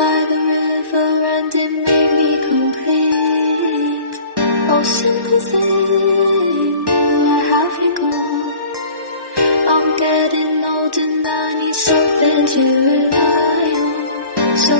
by the river and it made me complete. Oh, simple thing, where have you gone? I'm getting old and I need something to rely on. So